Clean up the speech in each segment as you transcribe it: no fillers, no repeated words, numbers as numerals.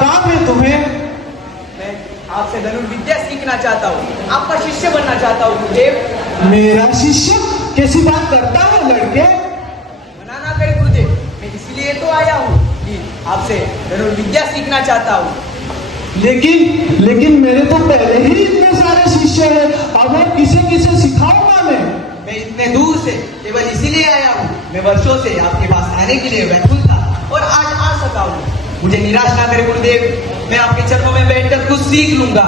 काम है तुम्हें? मैं आपसे धनुर्विद्या सीखना चाहता हूँ, आपका शिष्य बनना चाहता हूँ गुरुदेव। मेरा शिष्य? कैसी बात करता है लड़के? मना ना करे गुरुदेव, मैं इसीलिए तो आया हूँ कि आपसे धनुर्विद्या सीखना चाहता हूँ। लेकिन मेरे तो पहले ही इतने सारे शिष्य हैं, अब और किसे किसे सिखाऊंगा मैं इतने दूर से केवल इसीलिए आया हूँ। मैं वर्षों से आपके पास आने के लिए व्याकुल था और आज आ सका हूँ। मुझे निराश ना करे गुरुदेव, मैं आपके चरणों में बैठकर कुछ सीख लूंगा।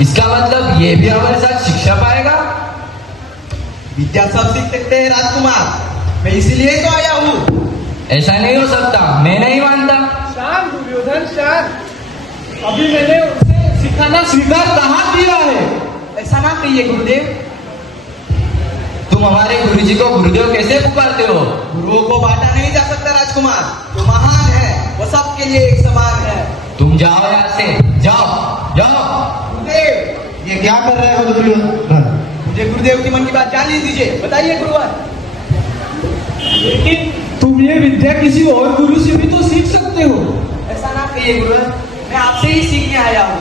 इसका मतलब ये भी हमारे साथ शिक्षा पाएगा? विद्या सब सीख सकते हैं राजकुमार, मैं इसीलिए तो आया हूँ। ऐसा नहीं हो सकता, मैं नहीं मानता। शांत दुर्योधन शांत, अभी मैंने उसे सिखाना स्वीकार कहाँ किया है? ऐसा ना कहिए गुरुदेव। तुम हमारे गुरुजी को गुरुदेव कैसे पुकारते हो? गुरुओं को बांटा नहीं जा सकता राजकुमार, जो महान है वो सबके लिए एक समान है। तुम जाओ यहाँ से, जाओ जाओ। गुरुदेव, ये क्या कर रहे हो दुर्योधन? मुझे गुरुदेव की मन की बात जानने दीजिए, बताइए गुरुवर। लेकिन तुम ये विद्या किसी और गुरु से भी तो सीख सकते हो। ऐसा ना कहिए गुरुवर, मैं आपसे ही सीखने आया हूँ।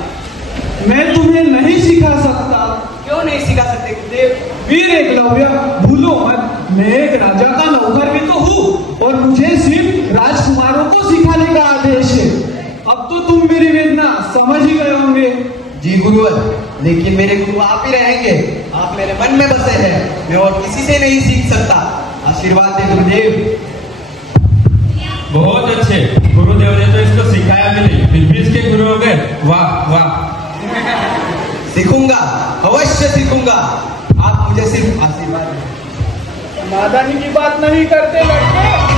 मैं तुम्हें नहीं सिखा सकता। क्यों नहीं सिखा सकते गुरुदेव? वीर एकलव्य, भूलो मत, मैं एक राजा का नौकर भी तो हूँ और मुझे सिर्फ राजकुमारों को सिखाने का आदेश है। अब तो तुम मेरी वेदना समझ ही गए होंगे। जी गुरुवर, लेकिन मेरे गुरु आप ही रहेंगे, आप मेरे मन में बसे हैं, मैं और किसी से नहीं सीख सकता। आशीर्वाद दे गुरुदेव। बहुत अच्छे, गुरुदेव ने तो इसको सिखाया भी नहीं, फिर भी इसके गुरु हो गए। वाह वाह। सीखूंगा, अवश्य सीखूंगा, आप मुझे सिर्फ आशीर्वाद दें। नादानी की बात नहीं करते लड़के।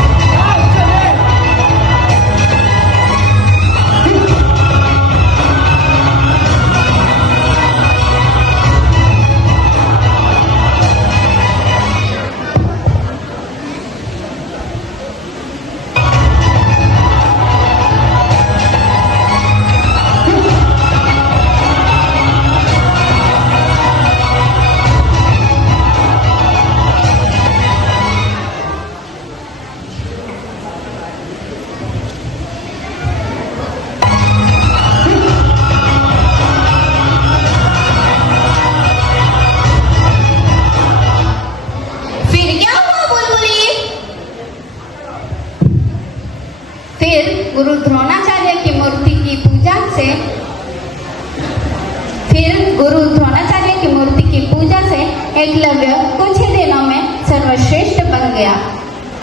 गुरु द्रोणाचार्य की मूर्ति की पूजा से एकलव्य कुछ ही दिनों में सर्वश्रेष्ठ बन गया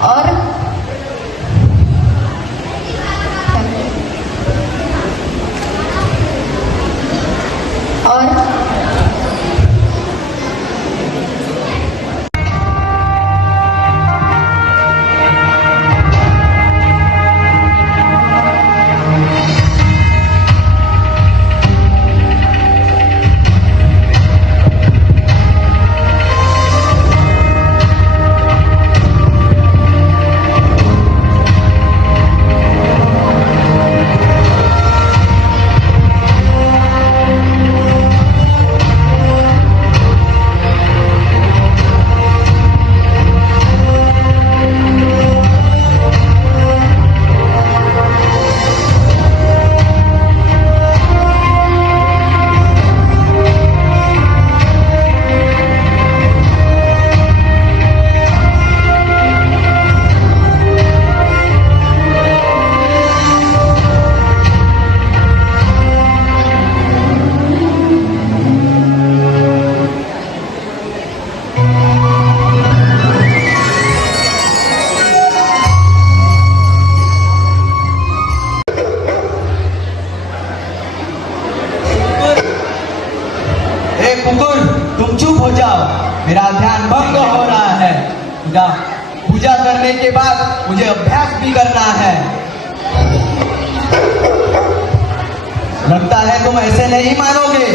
और तुम चुप हो जाओ, मेरा ध्यान भंग हो रहा है। पूजा करने के बाद मुझे अभ्यास भी करना है। लगता है तुम ऐसे नहीं मानोगे।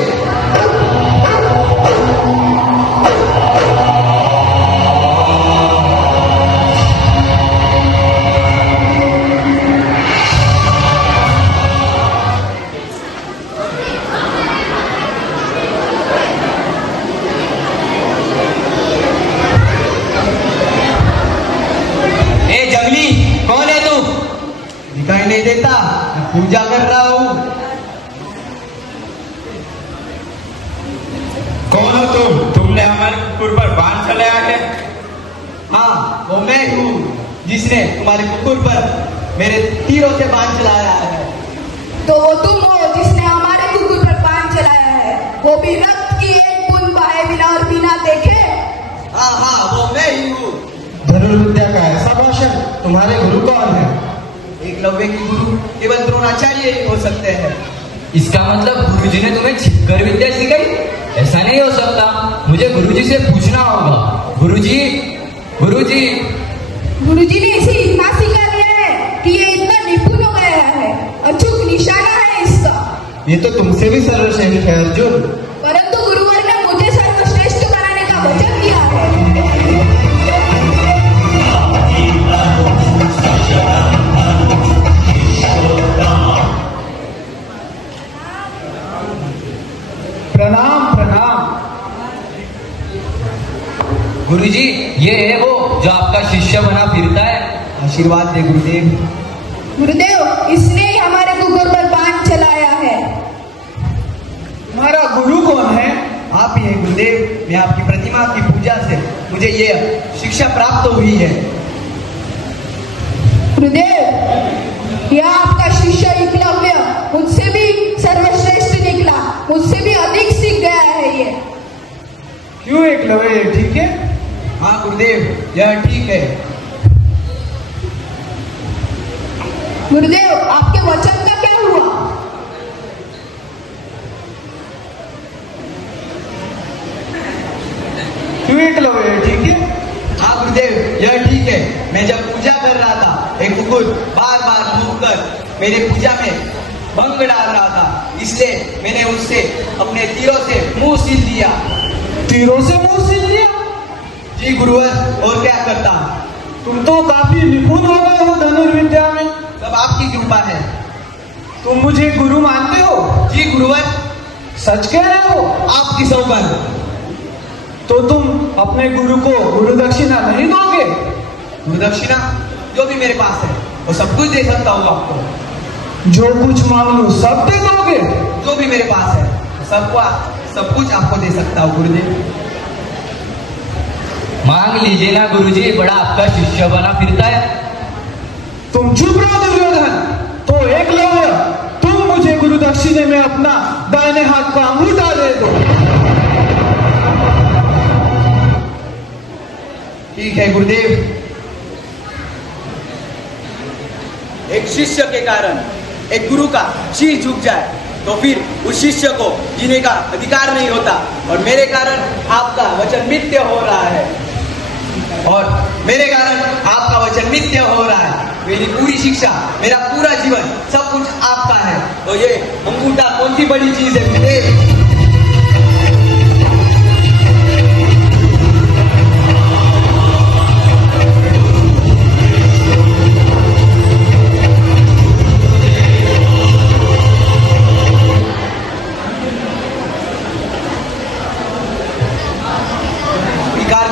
दिखाई नहीं देता? मैं पूजा कर रहा हूँ। कौन हो तुमने हमारे कुकुर पर बाण चलाया है? हाँ, वो मैं हूँ जिसने तुम्हारे कुकुर पर मेरे तीरों से बाण चलाया है। तो वो तुम हो जिसने हमारे कुकुर पर बाण चलाया है, वो भी रक्त की एक बूंद बहाए बिना और बिना देखे। हाँ हाँ, वो मैं ही हूँ। धनुर्विद्या का ऐसा भाषण, तुम्हारे गुरु कौन है? एकलव्य की गुरु केवल द्रोणाचार्य ही हो सकते हैं। इसका मतलब गुरुजी ने तुम्हें छिपकर विद्या सिखाई? ऐसा नहीं हो सकता, मुझे गुरुजी से पूछना होगा। गुरुजी, गुरुजी। गुरुजी ने इसे इतना सिखा दिया है कि ये इतना निपुण हो गया है, अचूक निशाना है इसका। ये तो तुमसे भी सर्वश्रेष्ठ है अर्जुन। परंतु गुरुवर ने मुझे सर्वश्रेष्ठ बनाने का वचन दिया है। प्रणाम प्रणाम। गुरुजी, ये है वो जो आपका शिष्य बना फिरता है। आशीर्वाद दे गुरुदेव। गुरुदेव, इसने ही हमारे कुकुर पर बाण चलाया है। तुम्हारा गुरु कौन है? आप ही हैं गुरुदेव। मैं आपकी प्रतिमा की पूजा से मुझे ये शिक्षा प्राप्त हुई है। गुरुदेव, यह आपका शिष्य एकलव्य मुझसे भी सर्वश्रेष्ठ निकला, मुझसे भी अधिक सीख गया है ये। क्यों एकलव्य, ठीक है? हाँ गुरुदेव, यह ठीक है। गुरुदेव, आपके वचन का क्या हुआ? क्यों एकलव्य, ठीक है? हाँ गुरुदेव, यह ठीक है। मैं जब पूजा कर रहा था, एक कुकुर बार बार भूखकर मेरे पूजा में भंग डाल रहा था, इसलिए मैंने उससे अपने तीरों से मुंह सील दिया। तीरों से मुंह सील दिया? जी गुरुवर, और क्या करता। तुम तो काफी निपुण हो गए हो धनुर्विद्या में। सब आपकी कृपा है। तुम मुझे गुरु मानते हो? जी गुरुवर। सच कह रहे हो? आपकी सौगंध। तो तुम अपने गुरु को गुरु दक्षिणा नहीं दोगे? गुरु दक्षिणा जो भी मेरे पास है वो सब कुछ दे सकता हूँ आपको। जो कुछ मांग लूं सब दे दोगे? जो भी मेरे पास है सब कुछ आपको दे सकता हूँ गुरुदेव। मांग लीजिए ना गुरुजी, बड़ा आपका शिष्य बना फिरता है। तुम चुप रहो दुर्योधन। तो एकलव्य, तुम मुझे गुरु दक्षिणे में अपना दाहिने हाथ का अंगूठा दे दो। ठीक है गुरुदेव। एक शिष्य के कारण एक गुरु का शीश झुक जाए तो फिर उस शिष्य को जीने का अधिकार नहीं होता, और मेरे कारण आपका वचन मिथ्य हो रहा है, और मेरे कारण आपका वचन मिथ्य हो रहा है। मेरी पूरी शिक्षा, मेरा पूरा जीवन, सब कुछ आपका है, तो ये अंगूठा कौन सी बड़ी चीज है गुरुदेव।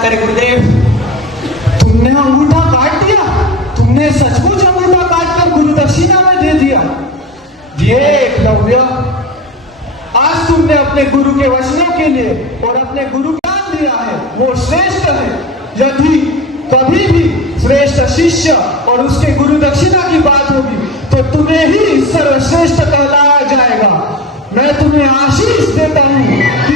गुरुदेव, तुमने अंगूठा काट दिया? तुमने सचमुच अंगूठा काटकर गुरु दक्षिणा में दे दिया? ये एकलव्य, आज तुमने अपने गुरु के वचनों के लिए और अपने गुरु ज्ञान दिया है, वो श्रेष्ठ है। यदि कभी भी श्रेष्ठ शिष्य और उसके गुरु दक्षिणा की बात होगी तो तुम्हें ही सर्वश्रेष्ठ कहलाया जाएगा। मैं तुम्हें आशीष देता हूँ कि